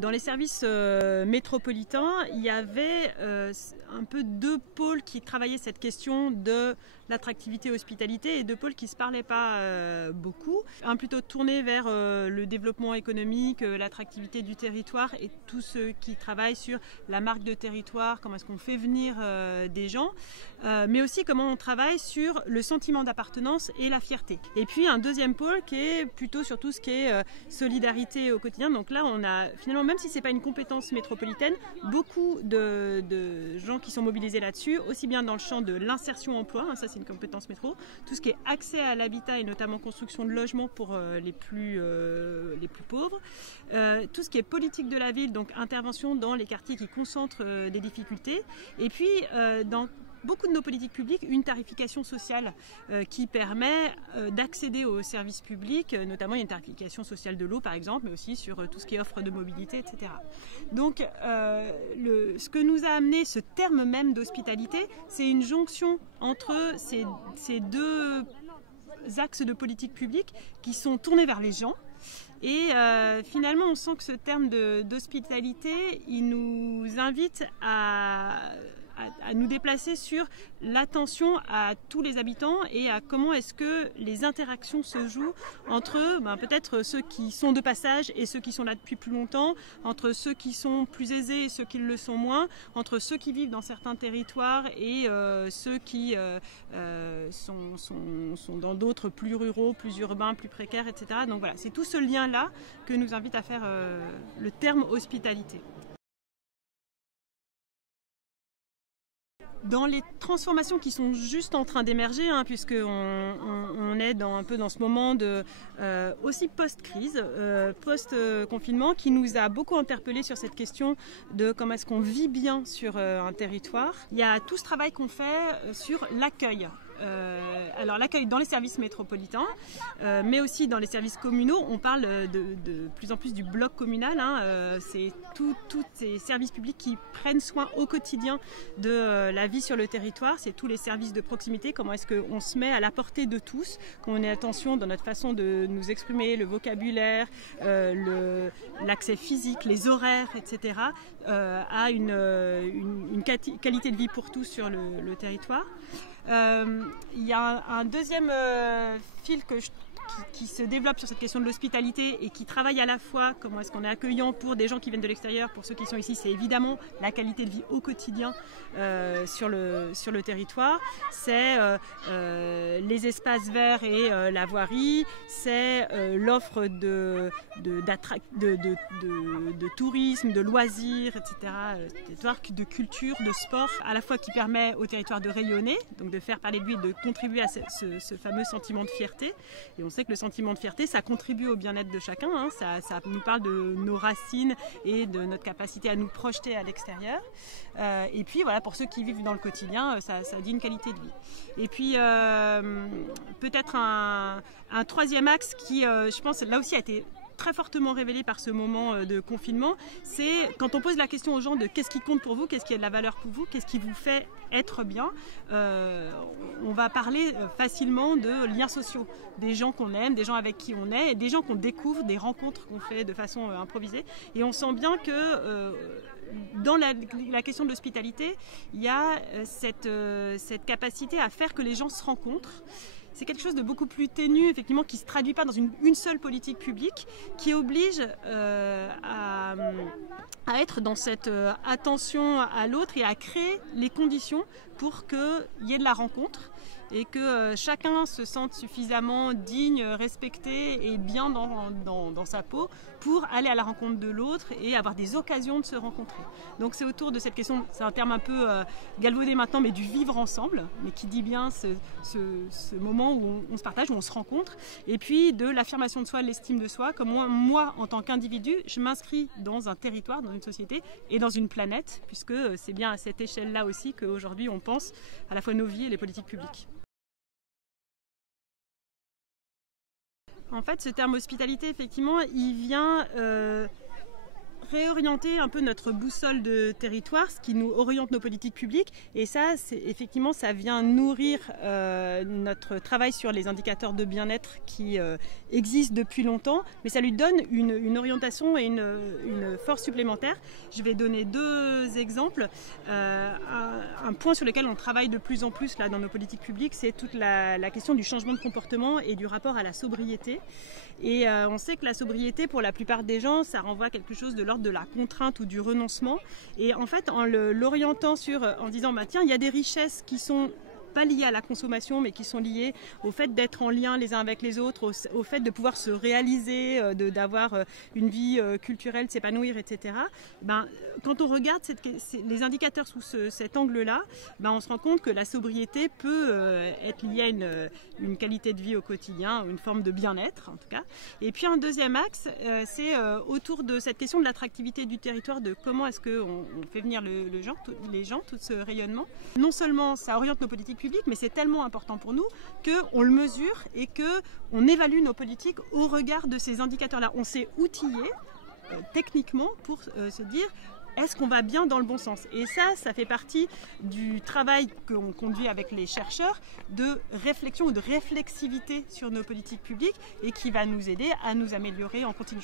Dans les services métropolitains, il y avait un peu deux pôles qui travaillaient cette question de l'attractivité hospitalité et deux pôles qui ne se parlaient pas beaucoup. Un plutôt tourné vers le développement économique, l'attractivité du territoire et tous ceux qui travaillent sur la marque de territoire, comment est-ce qu'on fait venir des gens, mais aussi comment on travaille sur le sentiment d'appartenance et la fierté. Et puis un deuxième pôle qui est plutôt sur tout ce qui est solidarité au quotidien. Donc là, on a finalement, même si ce n'est pas une compétence métropolitaine, beaucoup de gens qui sont mobilisés là-dessus, aussi bien dans le champ de l'insertion emploi, hein, ça c'est une compétence métro, tout ce qui est accès à l'habitat et notamment construction de logements pour les plus pauvres, tout ce qui est politique de la ville, donc intervention dans les quartiers qui concentrent des difficultés, et puis dans beaucoup de nos politiques publiques, une tarification sociale qui permet d'accéder aux services publics, notamment il y a une tarification sociale de l'eau par exemple, mais aussi sur tout ce qui est offre de mobilité, etc. Donc ce que nous a amené ce terme même d'hospitalité, c'est une jonction entre ces deux axes de politique publique qui sont tournés vers les gens. Et finalement, on sent que ce terme d'hospitalité, il nous invite à nous déplacer sur l'attention à tous les habitants et à comment est-ce que les interactions se jouent entre peut-être ceux qui sont de passage et ceux qui sont là depuis plus longtemps, entre ceux qui sont plus aisés et ceux qui le sont moins, entre ceux qui vivent dans certains territoires et ceux qui sont dans d'autres plus ruraux, plus urbains, plus précaires, etc. Donc voilà, c'est tout ce lien-là que nous invite à faire le terme hospitalité. Dans les transformations qui sont juste en train d'émerger, hein, puisqu'on est un peu dans ce moment aussi post-crise, post-confinement, qui nous a beaucoup interpellés sur cette question de comment est-ce qu'on vit bien sur un territoire. Il y a tout ce travail qu'on fait sur l'accueil. Alors l'accueil dans les services métropolitains, mais aussi dans les services communaux. On parle de plus en plus du bloc communal, hein, c'est tous ces services publics qui prennent soin au quotidien de la vie sur le territoire, c'est tous les services de proximité, comment est-ce qu'on se met à la portée de tous, qu'on ait attention dans notre façon de nous exprimer, le vocabulaire, l'accès physique, les horaires, etc., à une qualité de vie pour tous sur le territoire. Il y a un deuxième fil qui se développe sur cette question de l'hospitalité et qui travaille à la fois comment est-ce qu'on est accueillant pour des gens qui viennent de l'extérieur, pour ceux qui sont ici, c'est évidemment la qualité de vie au quotidien sur le territoire, c'est les espaces verts et la voirie, c'est l'offre de tourisme, de loisirs, etc., de culture, de sport, à la fois qui permet au territoire de rayonner, donc de faire parler de lui et de contribuer à ce fameux sentiment de fierté. Et on sait que le sentiment de fierté, ça contribue au bien-être de chacun, hein, ça nous parle de nos racines et de notre capacité à nous projeter à l'extérieur. Et puis voilà, pour ceux qui vivent dans le quotidien, ça dit une qualité de vie. Et puis peut-être un troisième axe qui, je pense, là aussi a été très fortement révélé par ce moment de confinement, c'est quand on pose la question aux gens de qu'est-ce qui compte pour vous, qu'est-ce qui a de la valeur pour vous, qu'est-ce qui vous fait être bien, on va parler facilement de liens sociaux, des gens qu'on aime, des gens avec qui on est, et des gens qu'on découvre, des rencontres qu'on fait de façon improvisée. Et on sent bien que dans la question de l'hospitalité, il y a cette capacité à faire que les gens se rencontrent. C'est quelque chose de beaucoup plus ténu, effectivement, qui ne se traduit pas dans une seule politique publique, qui oblige à être dans cette attention à l'autre et à créer les conditions pour qu'il y ait de la rencontre et que chacun se sente suffisamment digne, respecté et bien dans sa peau pour aller à la rencontre de l'autre et avoir des occasions de se rencontrer. Donc c'est autour de cette question, c'est un terme un peu galvaudé maintenant, mais du vivre ensemble, mais qui dit bien ce moment où on se partage, où on se rencontre, et puis de l'affirmation de soi, l'estime de soi, comment moi, en tant qu'individu, je m'inscris dans un territoire, dans une société et dans une planète, puisque c'est bien à cette échelle-là aussi qu'aujourd'hui on pense à la fois nos vies et les politiques publiques. En fait, ce terme hospitalité, effectivement, il vient réorienter un peu notre boussole de territoire, ce qui nous oriente nos politiques publiques. Et ça, effectivement, ça vient nourrir notre travail sur les indicateurs de bien-être qui existent depuis longtemps, mais ça lui donne une orientation et une force supplémentaire. Je vais donner 2 exemples. Un point sur lequel on travaille de plus en plus là, dans nos politiques publiques, c'est toute la question du changement de comportement et du rapport à la sobriété. Et on sait que la sobriété, pour la plupart des gens, ça renvoie à quelque chose de l'ordre de la contrainte ou du renoncement. Et en fait, en l'orientant en disant, tiens, il y a des richesses qui sont pas liées à la consommation, mais qui sont liées au fait d'être en lien les uns avec les autres, au fait de pouvoir se réaliser, d'avoir une vie culturelle, de s'épanouir, etc. Quand on regarde les indicateurs sous cet angle-là, on se rend compte que la sobriété peut être liée à une qualité de vie au quotidien, une forme de bien-être en tout cas. Et puis un deuxième axe, c'est autour de cette question de l'attractivité du territoire, de comment est-ce qu'on fait venir les gens, tout ce rayonnement. Non seulement ça oriente nos politiques publiques, mais c'est tellement important pour nous qu'on le mesure et qu'on évalue nos politiques au regard de ces indicateurs-là. On s'est outillé techniquement pour se dire est-ce qu'on va bien dans le bon sens. Et ça fait partie du travail qu'on conduit avec les chercheurs de réflexion ou de réflexivité sur nos politiques publiques et qui va nous aider à nous améliorer en continu.